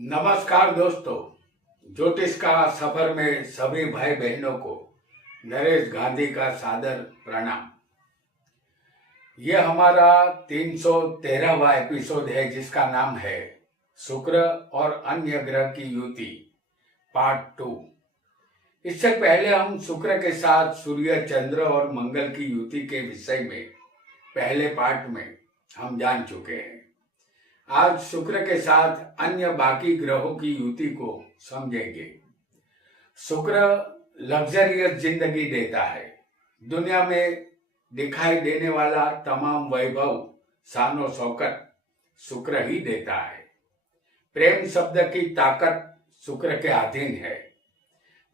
नमस्कार दोस्तों। ज्योतिष का सफर में सभी भाई बहनों को नरेश गांधी का सादर प्रणाम। यह हमारा 313वां एपिसोड है जिसका नाम है शुक्र और अन्य ग्रह की युति पार्ट 2। इससे पहले हम शुक्र के साथ सूर्य, चंद्र और मंगल की युति के विषय में पहले पार्ट में हम जान चुके हैं। आज शुक्र के साथ अन्य बाकी ग्रहों की युति को समझेंगे। शुक्र लग्जरियस जिंदगी देता है। दुनिया में दिखाई देने वाला तमाम वैभव, शानो शौकत शुक्र ही देता है। प्रेम शब्द की ताकत शुक्र के अधीन है।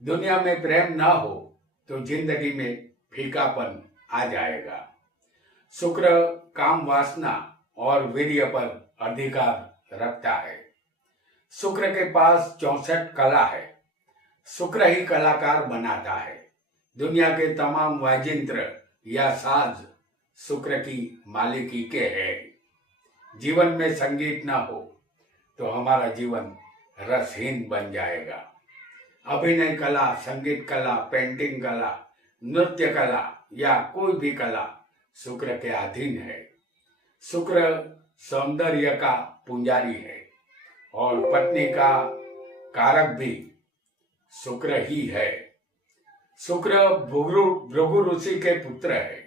दुनिया में प्रेम ना हो तो जिंदगी में फीकापन आ जाएगा। शुक्र काम, वासना और वीर्य पर अधिकार रखता है। शुक्र के पास 64 कला है। शुक्र ही कलाकार बनाता है। दुनिया के तमाम वाजिंत्र या साज शुक्र की मालिकी के है। जीवन में संगीत ना हो तो हमारा जीवन रसहीन बन जाएगा। अभिनय कला, संगीत कला, पेंटिंग कला, नृत्य कला या कोई भी कला शुक्र के अधीन है। शुक्र सौंदर्य का पुंजारी है और पत्नी का कारक भी शुक्र ही है। शुक्र भृगु ऋषि के पुत्र है।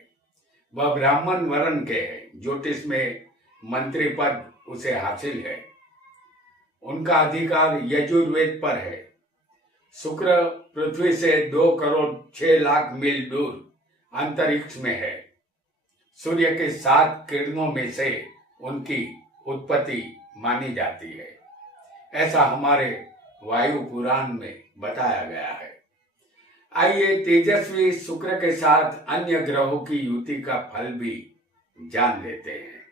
वह ब्राह्मण वर्ण के है। ज्योतिष में मंत्री पद उसे हासिल है। उनका अधिकार यजुर्वेद पर है। शुक्र पृथ्वी से 2 करोड़ 6 लाख मील दूर अंतरिक्ष में है। सूर्य के 7 किरणों में से उनकी उत्पत्ति मानी जाती है। ऐसा हमारे वायु पुराण में बताया गया है। आइए तेजस्वी शुक्र के साथ अन्य ग्रहों की युति का फल भी जान लेते हैं।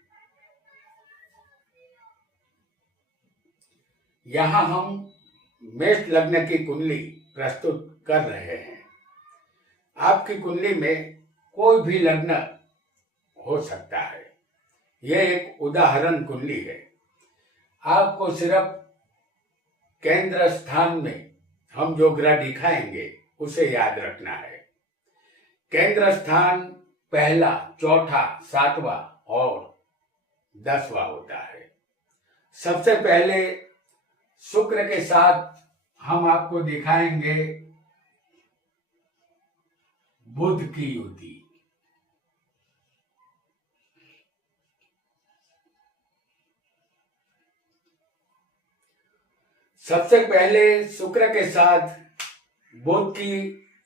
यहाँ हम मेष लग्न की कुंडली प्रस्तुत कर रहे हैं। आपकी कुंडली में कोई भी लग्न हो सकता है। यह एक उदाहरण कुंडली है। आपको सिर्फ केंद्र स्थान में हम जो ग्रह दिखाएंगे उसे याद रखना है। केंद्र स्थान पहला, चौथा, 7वां और 10वां होता है। सबसे पहले शुक्र के साथ हम आपको दिखाएंगे बुध की युति। सबसे पहले शुक्र के साथ बुध की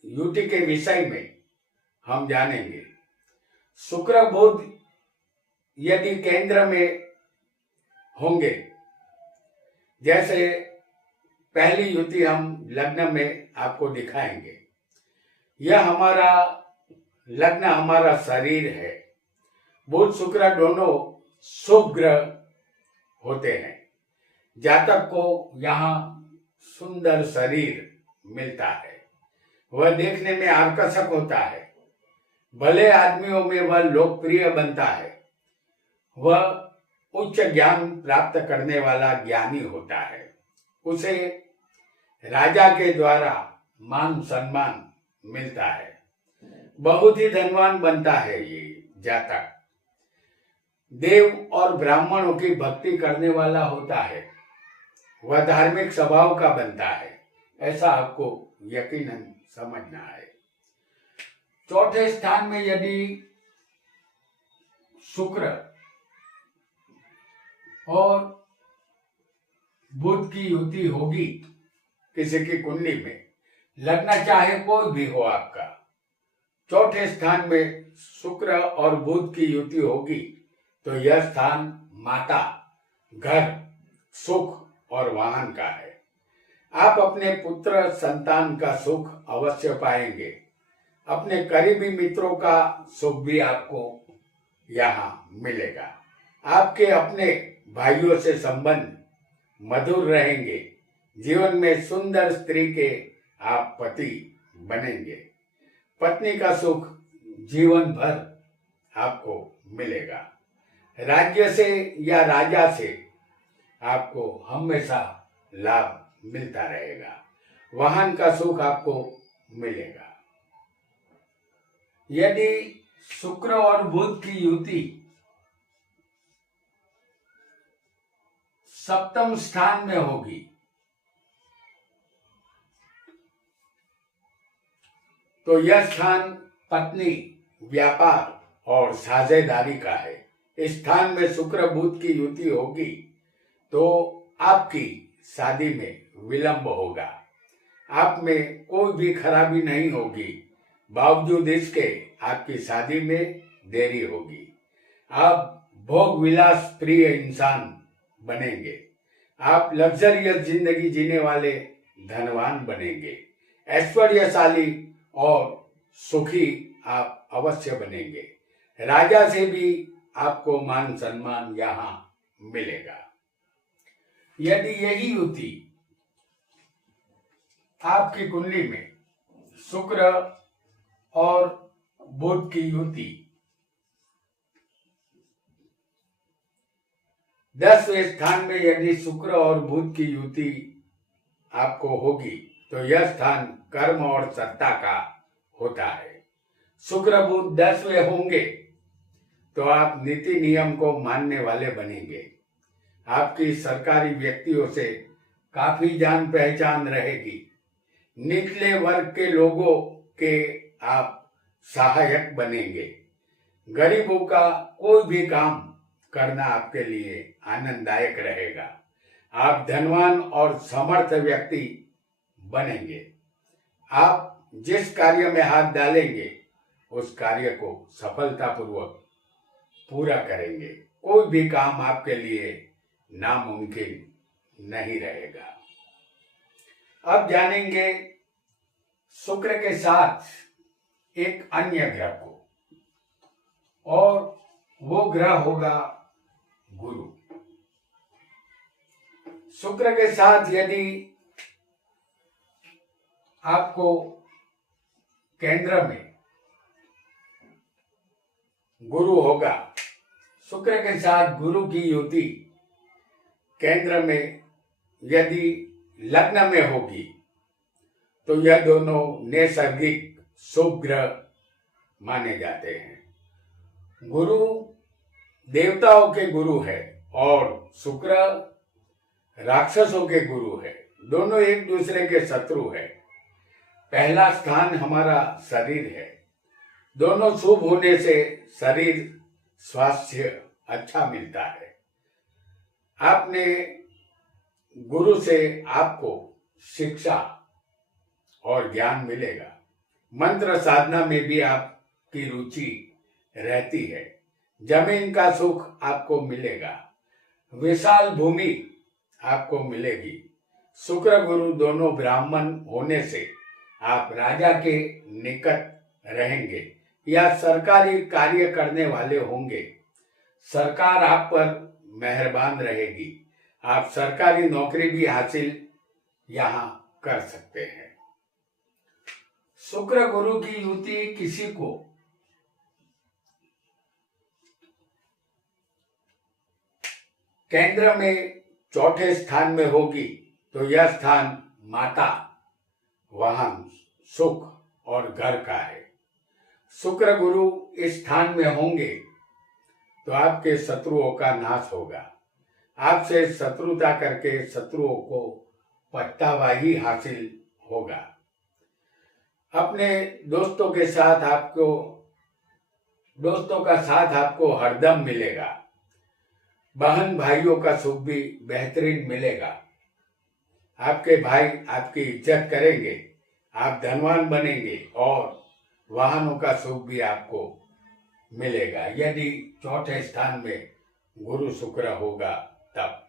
युति के विषय में हम जानेंगे। शुक्र बुध यदि केंद्र में होंगे, जैसे पहली युति हम लग्न में आपको दिखाएंगे। यह हमारा लग्न, हमारा शरीर है। बुध शुक्र दोनों शुभ ग्रह होते हैं। जातक को यहाँ सुंदर शरीर मिलता है। वह देखने में आकर्षक होता है। भले आदमियों में वह लोकप्रिय बनता है। वह उच्च ज्ञान प्राप्त करने वाला ज्ञानी होता है। उसे राजा के द्वारा मान सम्मान मिलता है। बहुत ही धनवान बनता है ये जातक। देव और ब्राह्मणों की भक्ति करने वाला होता है। वह धार्मिक स्वभाव का बनता है। ऐसा आपको यकीनन समझना है। चौथे स्थान में यदि शुक्र और बुध की युति होगी किसी की कुंडली में, लगना चाहे कोई भी हो आपका, चौथे स्थान में शुक्र और बुध की युति होगी तो यह स्थान माता, घर, सुख और वाहन का है। आप अपने पुत्र संतान का सुख अवश्य पाएंगे। अपने करीबी मित्रों का सुख भी आपको यहाँ मिलेगा। आपके अपने भाइयों से संबंध मधुर रहेंगे। जीवन में सुंदर स्त्री के आप पति बनेंगे। पत्नी का सुख जीवन भर आपको मिलेगा। राज्य से या राजा से आपको हमेशा लाभ मिलता रहेगा। वाहन का सुख आपको मिलेगा। यदि शुक्र और बुध की युति सप्तम स्थान में होगी तो यह स्थान पत्नी, व्यापार और साझेदारी का है। इस स्थान में शुक्र बुध की युति होगी तो आपकी शादी में विलंब होगा। आप में कोई भी खराबी नहीं होगी, बावजूद इसके आपकी शादी में देरी होगी। आप भोग विलास प्रिय इंसान बनेंगे। आप लग्जरियस जिंदगी जीने वाले धनवान बनेंगे। ऐश्वर्यशाली और सुखी आप अवश्य बनेंगे। राजा से भी आपको मान सम्मान यहाँ मिलेगा। यदि यही युति आपकी कुंडली में शुक्र और बुध की युति 10वें स्थान में यदि शुक्र और बुध की युति आपको होगी तो यह स्थान कर्म और सत्ता का होता है। शुक्र बुध 10वें होंगे तो आप नीति नियम को मानने वाले बनेंगे। आपकी सरकारी व्यक्तियों से काफी जान पहचान रहेगी। निचले वर्ग के लोगों के आप सहायक बनेंगे। गरीबों का कोई भी काम करना आपके लिए आनंददायक रहेगा। आप धनवान और समर्थ व्यक्ति बनेंगे। आप जिस कार्य में हाथ डालेंगे उस कार्य को सफलतापूर्वक पूरा करेंगे। कोई भी काम आपके लिए नामुमकिन नहीं रहेगा। अब जानेंगे शुक्र के साथ एक अन्य ग्रह को, और वो ग्रह होगा गुरु। शुक्र के साथ यदि आपको केंद्र में गुरु होगा, शुक्र के साथ गुरु की युति केंद्र में यदि लग्न में होगी तो यह दोनों नैसर्गिक शुभ ग्रह माने जाते हैं। गुरु देवताओं के गुरु है और शुक्र राक्षसों के गुरु है। दोनों एक दूसरे के शत्रु है। पहला स्थान हमारा शरीर है। दोनों शुभ होने से शरीर स्वास्थ्य अच्छा मिलता है। आपने गुरु से आपको शिक्षा और ज्ञान मिलेगा। मंत्र साधना में भी आपकी रुचि रहती है। जमीन का सुख आपको मिलेगा। विशाल भूमि आपको मिलेगी। शुक्र गुरु दोनों ब्राह्मण होने से आप राजा के निकट रहेंगे या सरकारी कार्य करने वाले होंगे। सरकार आप पर मेहरबान रहेगी। आप सरकारी नौकरी भी हासिल यहाँ कर सकते हैं। शुक्र गुरु की युति किसी को केंद्र में चौथे स्थान में होगी तो यह स्थान माता, वाहन, सुख और घर का है। शुक्र गुरु इस स्थान में होंगे तो आपके शत्रुओं का नाश होगा। आपसे शत्रुता करके शत्रुओं को पछतावा हासिल होगा। अपने दोस्तों का साथ आपको हरदम मिलेगा। बहन भाइयों का सुख भी बेहतरीन मिलेगा। आपके भाई आपकी इज्जत करेंगे। आप धनवान बनेंगे और वाहनों का सुख भी आपको मिलेगा। यदि चौथे स्थान में गुरु शुक्र होगा तब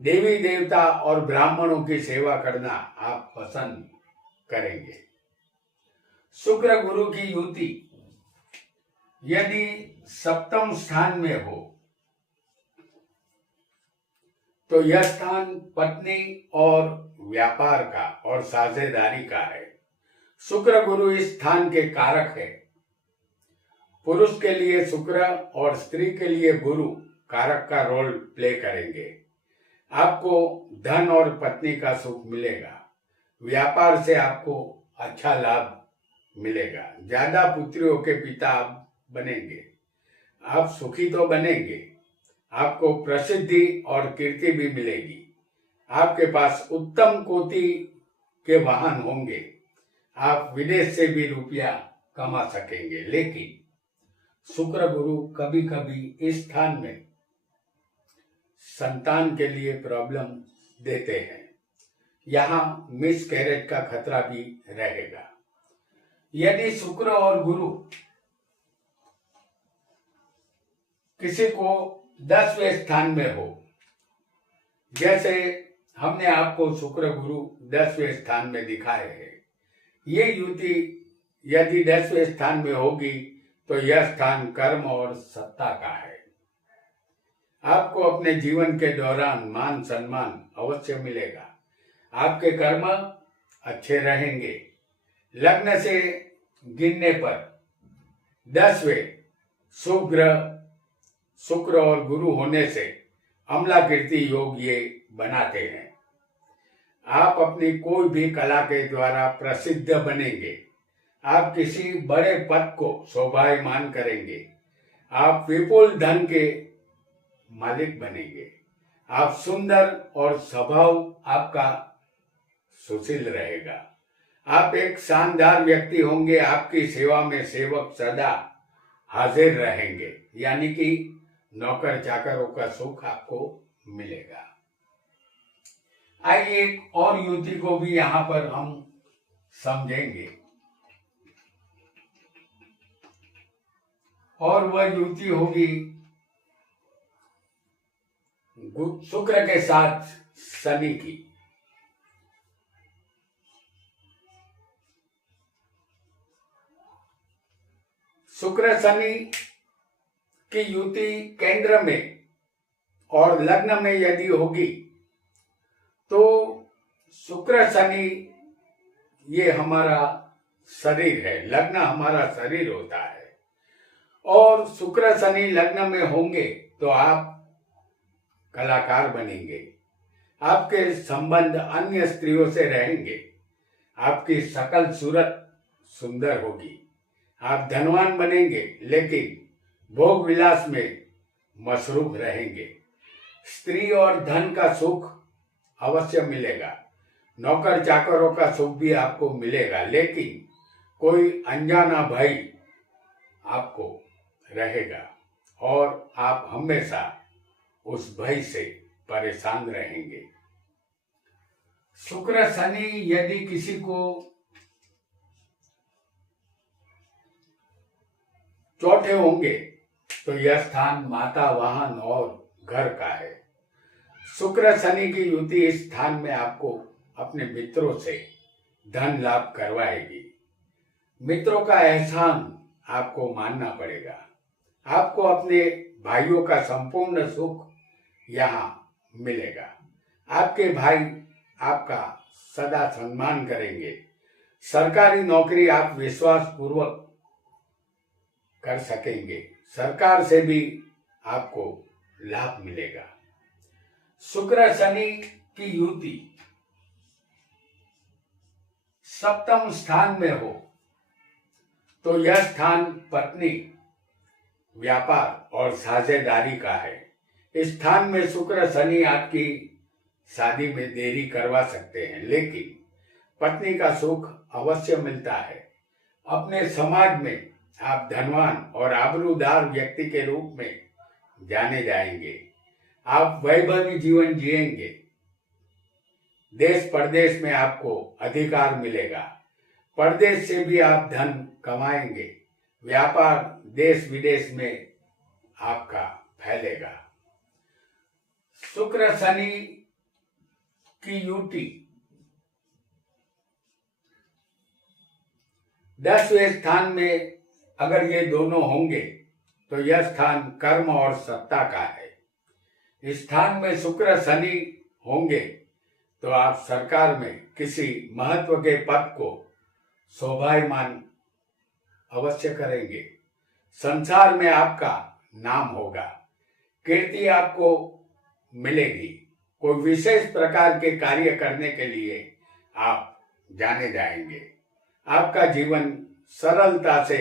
देवी देवता और ब्राह्मणों की सेवा करना आप पसंद करेंगे। शुक्र गुरु की युति यदि सप्तम स्थान में हो तो यह स्थान पत्नी और व्यापार का और साझेदारी का है। शुक्र गुरु इस स्थान के कारक है। पुरुष के लिए शुक्र और स्त्री के लिए गुरु कारक का रोल प्ले करेंगे। आपको धन और पत्नी का सुख मिलेगा। व्यापार से आपको अच्छा लाभ मिलेगा। ज्यादा पुत्रियों के पिता आप बनेंगे। आप सुखी तो बनेंगे। आपको प्रसिद्धि और कीर्ति भी मिलेगी। आपके पास उत्तम कोटि के वाहन होंगे। आप विदेश से भी रुपया कमा सकेंगे। लेकिन शुक्र गुरु कभी कभी इस स्थान में संतान के लिए प्रॉब्लम देते हैं। यहाँ मिस कैरेज का खतरा भी रहेगा। यदि शुक्र और गुरु किसी को 10वें स्थान में हो, जैसे हमने आपको शुक्र गुरु 10वें स्थान में दिखाए हैं, ये युति यदि 10वें स्थान में होगी तो यह स्थान कर्म और सत्ता का है। आपको अपने जीवन के दौरान मान सम्मान अवश्य मिलेगा। आपके कर्म अच्छे रहेंगे। लग्न से गिनने पर 10वें शुभ ग्रह शुक्र और गुरु होने से अम्ला कीर्ति योग ये बनाते हैं। आप अपनी कोई भी कला के द्वारा प्रसिद्ध बनेंगे। आप किसी बड़े पद को शोभायमान करेंगे। आप विपुल धन के मालिक बनेंगे। आप सुंदर और स्वभाव आपका सुशील रहेगा। आप एक शानदार व्यक्ति होंगे। आपकी सेवा में सेवक सदा हाजिर रहेंगे, यानी कि नौकर चाकरों का सुख आपको मिलेगा। आइए एक और युति को भी यहाँ पर हम समझेंगे, और वह युति होगी शुक्र के साथ शनि की। शुक्र शनि की युति केंद्र में और लग्न में यदि होगी तो शुक्र शनि ये हमारा शरीर है, लग्न हमारा शरीर होता है। और शुक्र शनि लग्न में होंगे तो आप कलाकार बनेंगे। आपके संबंध अन्य स्त्रियों से रहेंगे। आपकी शकल सूरत सुंदर होगी। आप धनवान बनेंगे, लेकिन भोग विलास में मसरूफ रहेंगे। स्त्री और धन का सुख अवश्य मिलेगा। नौकर चाकरों का सुख भी आपको मिलेगा, लेकिन कोई अनजाना भय आपको रहेगा और आप हमेशा उस भय से परेशान रहेंगे। शुक्र शनि यदि किसी को चौथे होंगे तो यह स्थान माता, वाहन और घर का है। शुक्र शनि की युति इस स्थान में आपको अपने मित्रों से धन लाभ करवाएगी। मित्रों का एहसान आपको मानना पड़ेगा। आपको अपने भाइयों का संपूर्ण सुख यहाँ मिलेगा। आपके भाई आपका सदा सम्मान करेंगे। सरकारी नौकरी आप विश्वास पूर्वक कर सकेंगे। सरकार से भी आपको लाभ मिलेगा। शुक्र शनि की युति सप्तम स्थान में हो तो यह स्थान पत्नी, व्यापार और साझेदारी का है। इस स्थान में शुक्र शनि आपकी शादी में देरी करवा सकते हैं, लेकिन पत्नी का सुख अवश्य मिलता है। अपने समाज में आप धनवान और आबरूदार व्यक्ति के रूप में जाने जाएंगे। आप वैभवी जीवन जिएंगे। देश परदेश में आपको अधिकार मिलेगा। परदेश से भी आप धन कमाएंगे। व्यापार देश विदेश में आपका फैलेगा। शुक्र शनि की युति 10वें स्थान में अगर ये दोनों होंगे तो यह स्थान कर्म और सत्ता का है। इस स्थान में शुक्र शनि होंगे तो आप सरकार में किसी महत्व के पद को शोभायमान अवश्य करेंगे। संसार में आपका नाम होगा। कीर्ति आपको मिलेगी। कोई विशेष प्रकार के कार्य करने के लिए आप जाने जाएंगे। आपका जीवन सरलता से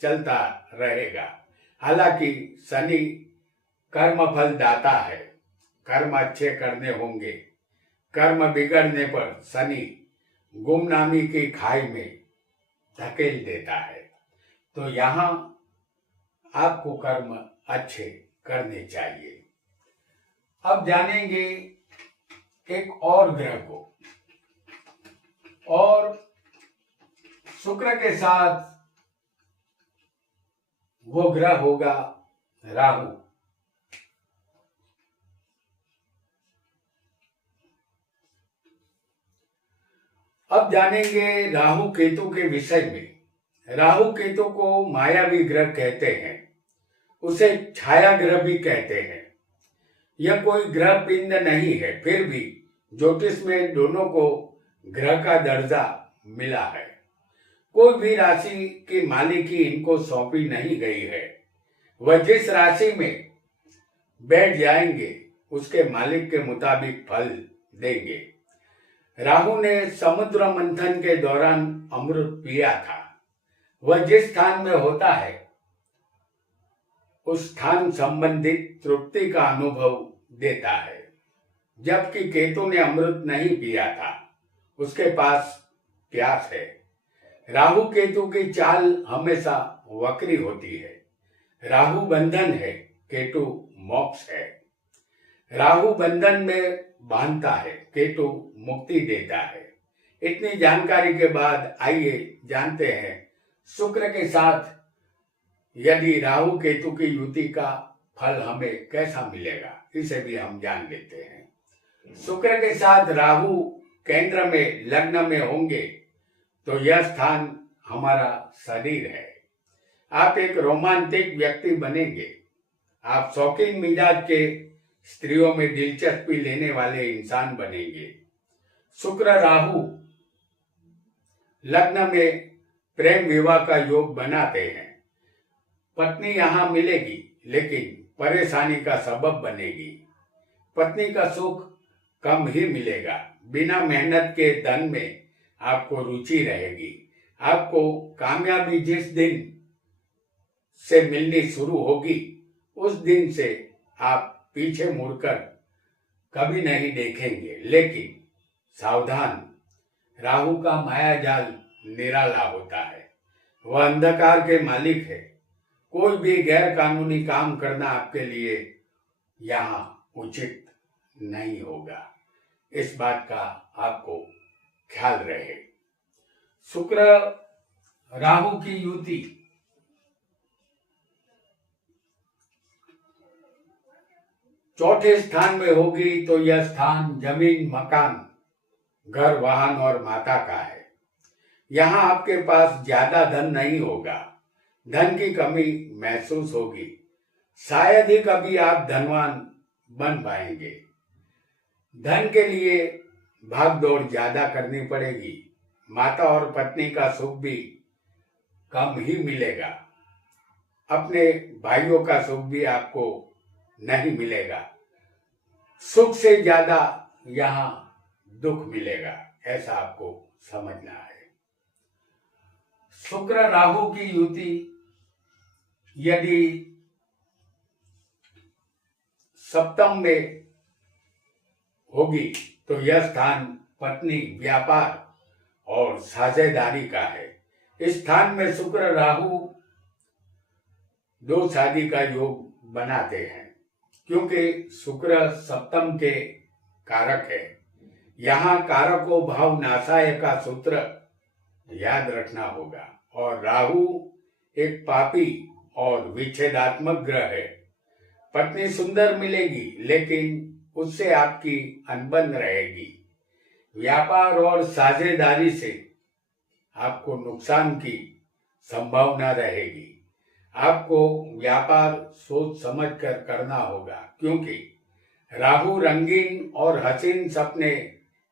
चलता रहेगा। हालांकि शनि कर्म फल दाता है, कर्म अच्छे करने होंगे। कर्म बिगड़ने पर शनि गुमनामी की खाई में धकेल देता है। तो यहाँ आपको कर्म अच्छे करने चाहिए। अब जानेंगे एक और ग्रह को, और शुक्र के साथ वो ग्रह होगा राहु। अब जानेंगे राहु केतु के विषय में। राहु केतु को मायावी ग्रह कहते हैं, उसे छाया ग्रह भी कहते हैं। यह कोई ग्रह पिंड नहीं है, फिर भी ज्योतिष में दोनों को ग्रह का दर्जा मिला है। कोई भी राशि की मालिकी इनको सौंपी नहीं गई है। वह जिस राशि में बैठ जाएंगे उसके मालिक के मुताबिक फल देंगे। राहु ने समुद्र मंथन के दौरान अमृत पिया था। वह जिस स्थान में होता है उस स्थान संबंधित तृप्ति का अनुभव देता है, जबकि केतु ने अमृत नहीं पिया था, उसके पास प्यास है। राहु केतु की चाल हमेशा वक्री होती है। राहु बंधन है, केतु मोक्ष है। राहु बंधन में बांधता है, केतु मुक्ति देता है। इतनी जानकारी के बाद आइए जानते हैं शुक्र के साथ यदि राहु केतु की युति का फल हमें कैसा मिलेगा, इसे भी हम जान लेते हैं। शुक्र के साथ राहु केंद्र में लग्न में होंगे तो यह स्थान हमारा शरीर है। आप एक रोमांटिक व्यक्ति बनेंगे। आप शौकीन मिजाज के स्त्रियों में दिलचस्पी लेने वाले इंसान बनेंगे। शुक्र राहु लग्न में प्रेम विवाह का योग बनाते हैं। पत्नी यहां मिलेगी लेकिन परेशानी का सबब बनेगी। पत्नी का सुख कम ही मिलेगा। बिना मेहनत के धन में आपको रुचि रहेगी। आपको कामयाबी जिस दिन से मिलनी शुरू होगी उस दिन से आप पीछे मुड़कर कभी नहीं देखेंगे। लेकिन सावधान, राहु का माया जाल निराला होता है। वह अंधकार के मालिक है। कोई भी गैर कानूनी काम करना आपके लिए यहाँ उचित नहीं होगा। इस बात का आपको ख्याल रहे। शुक्र राहु की युति चौथे स्थान में होगी तो यह स्थान जमीन, मकान, घर, वाहन और माता का है। यहाँ आपके पास ज्यादा धन नहीं होगा। धन की कमी महसूस होगी। शायद ही कभी आप धनवान बन पाएंगे। धन के लिए भाग दौड़ ज्यादा करनी पड़ेगी। माता और पत्नी का सुख भी कम ही मिलेगा। अपने भाइयों का सुख भी आपको नहीं मिलेगा। सुख से ज्यादा यहाँ दुख मिलेगा, ऐसा आपको समझना है। शुक्र राहु की युति यदि सप्तम में होगी तो यह स्थान पत्नी, व्यापार और साझेदारी का है। इस स्थान में शुक्र राहु दो शादी का योग बनाते हैं, क्योंकि शुक्र सप्तम के कारक है। यहाँ कारको भाव नाशाय का सूत्र याद रखना होगा। और राहु एक पापी और विच्छेदात्मक ग्रह है। पत्नी सुंदर मिलेगी लेकिन उससे आपकी अनबन रहेगी। व्यापार और साझेदारी से आपको नुकसान की संभावना रहेगी। आपको व्यापार सोच समझ कर करना होगा, क्योंकि राहु रंगीन और हसीन सपने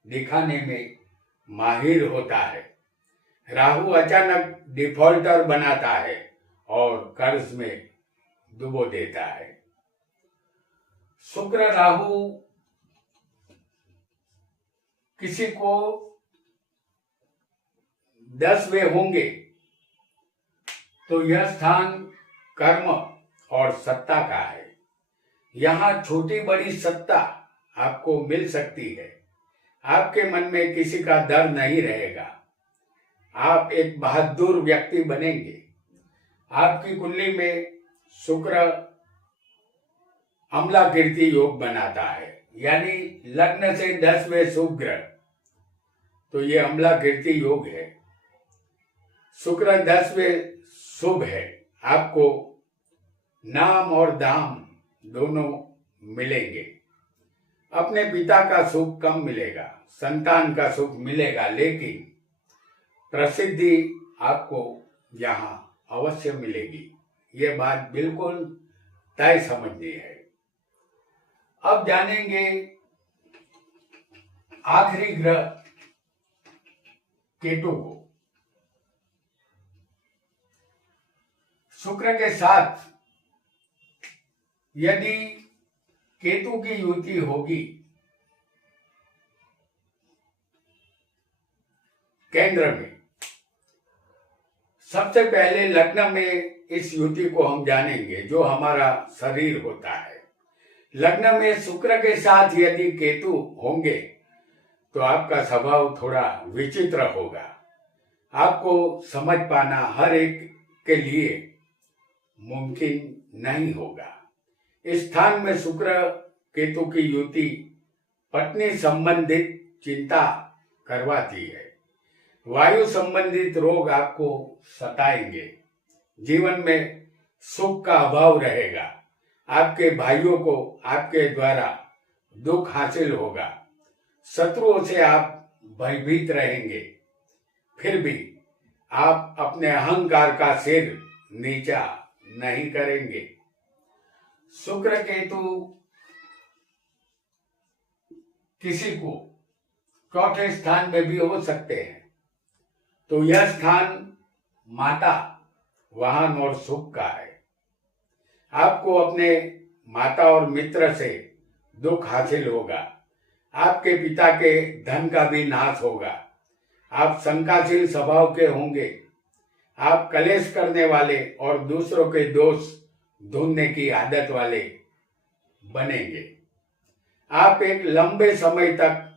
दिखाने में माहिर होता है। राहु अचानक डिफॉल्टर बनाता है और कर्ज में डुबो देता है। शुक्र राहु किसी को 10वें होंगे तो यह स्थान कर्म और सत्ता का है। यहाँ छोटी बड़ी सत्ता आपको मिल सकती है। आपके मन में किसी का डर नहीं रहेगा। आप एक बहादुर व्यक्ति बनेंगे। आपकी कुंडली में शुक्र अम्ला कीर्ति योग बनाता है, यानी लग्न से 10वें शुभ ग्रह, तो ये अम्ला कीर्ति योग है। शुक्र 10वें शुभ है। आपको नाम और दाम दोनों मिलेंगे। अपने पिता का सुख कम मिलेगा, संतान का सुख मिलेगा, लेकिन प्रसिद्धि आपको यहाँ अवश्य मिलेगी। ये बात बिल्कुल तय समझनी है। अब जानेंगे आखिरी ग्रह केतु को। शुक्र के साथ यदि केतु की युति होगी केंद्र में, सबसे पहले लग्न में इस युति को हम जानेंगे जो हमारा शरीर होता है। लग्न में शुक्र के साथ यदि केतु होंगे तो आपका स्वभाव थोड़ा विचित्र होगा। आपको समझ पाना हर एक के लिए मुमकिन नहीं होगा। इस स्थान में शुक्र केतु की युति पत्नी संबंधित चिंता करवाती है। वायु संबंधित रोग आपको सताएंगे। जीवन में सुख का अभाव रहेगा। आपके भाइयों को आपके द्वारा दुख हासिल होगा। शत्रुओं से आप भयभीत रहेंगे। फिर भी आप अपने अहंकार का सिर नीचा नहीं करेंगे। शुक्र केतु किसी को चौथे स्थान में भी हो सकते हैं, तो यह स्थान माता, वाहन और सुख का है। आपको अपने माता और मित्र से दुख हासिल होगा। आपके पिता के धन का भी नाश होगा। आप शंकाशील स्वभाव के होंगे। आप कलेश करने वाले और दूसरों के दोष ढूंढने की आदत वाले बनेंगे। आप एक लंबे समय तक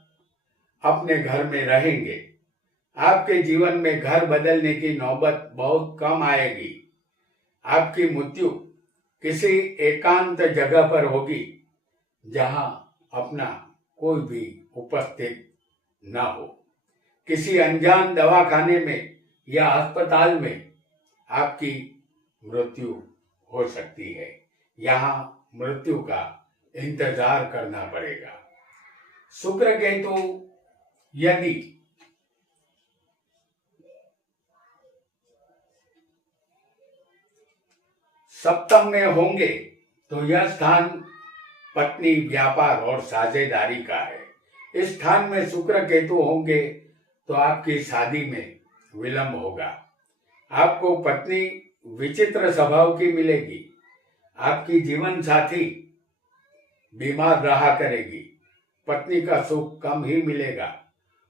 अपने घर में रहेंगे। आपके जीवन में घर बदलने की नौबत बहुत कम आएगी। आपकी मृत्यु किसी एकांत जगह पर होगी जहां अपना कोई भी उपस्थित न हो। किसी अनजान दवाखाने में या अस्पताल में आपकी मृत्यु हो सकती है। यहाँ मृत्यु का इंतजार करना पड़ेगा। शुक्र केतु यदि सप्तम में होंगे तो यह स्थान पत्नी, व्यापार और साझेदारी का है। इस स्थान में शुक्र केतु होंगे तो आपकी शादी में विलंब होगा। आपको पत्नी विचित्र स्वभाव की मिलेगी। आपकी जीवन साथी बीमार रहा करेगी। पत्नी का सुख कम ही मिलेगा।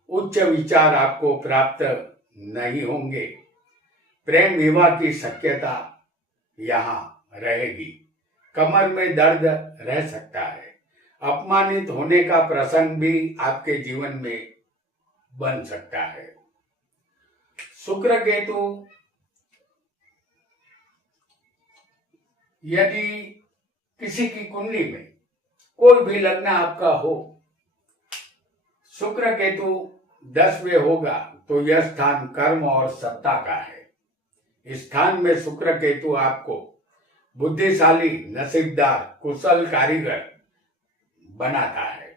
उच्च विचार आपको प्राप्त नहीं होंगे। प्रेम विवाह की शक्यता यहाँ रहेगी। कमर में दर्द रह सकता है। अपमानित होने का प्रसंग भी आपके जीवन में बन सकता है। शुक्र केतु यदि किसी की कुंडली में कोई भी लग्न आपका हो, शुक्र केतु 10वें होगा तो यह स्थान कर्म और सत्ता का है। इस स्थान में शुक्र केतु आपको बुद्धिशाली, नसीबदार, कुशल कारीगर बनाता है।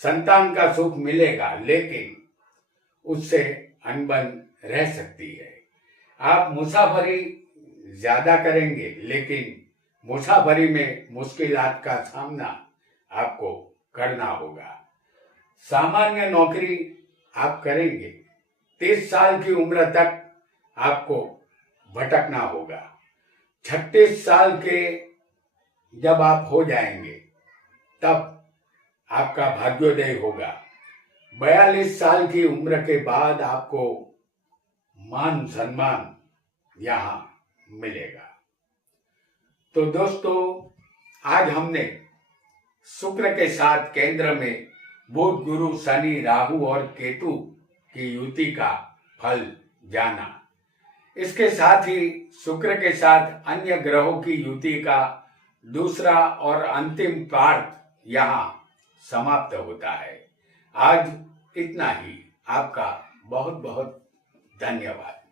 संतान का सुख मिलेगा, लेकिन उससे अनबन रह सकती है। आप मुसाफरी ज्यादा करेंगे, लेकिन मुसाफरी में मुश्किलात का सामना आपको करना होगा। सामान्य नौकरी आप करेंगे। 30 साल की उम्र तक आपको भटकना होगा। 36 साल के जब आप हो जाएंगे तब आपका भाग्योदय होगा। 42 साल की उम्र के बाद आपको मान सम्मान यहाँ मिलेगा। तो दोस्तों, आज हमने शुक्र के साथ केंद्र में बुध, गुरु, शनि, राहु और केतु की युति का फल जाना। इसके साथ ही शुक्र के साथ अन्य ग्रहों की युति का दूसरा और अंतिम पार्ट यहाँ समाप्त होता है। आज इतना ही। आपका बहुत बहुत धन्यवाद।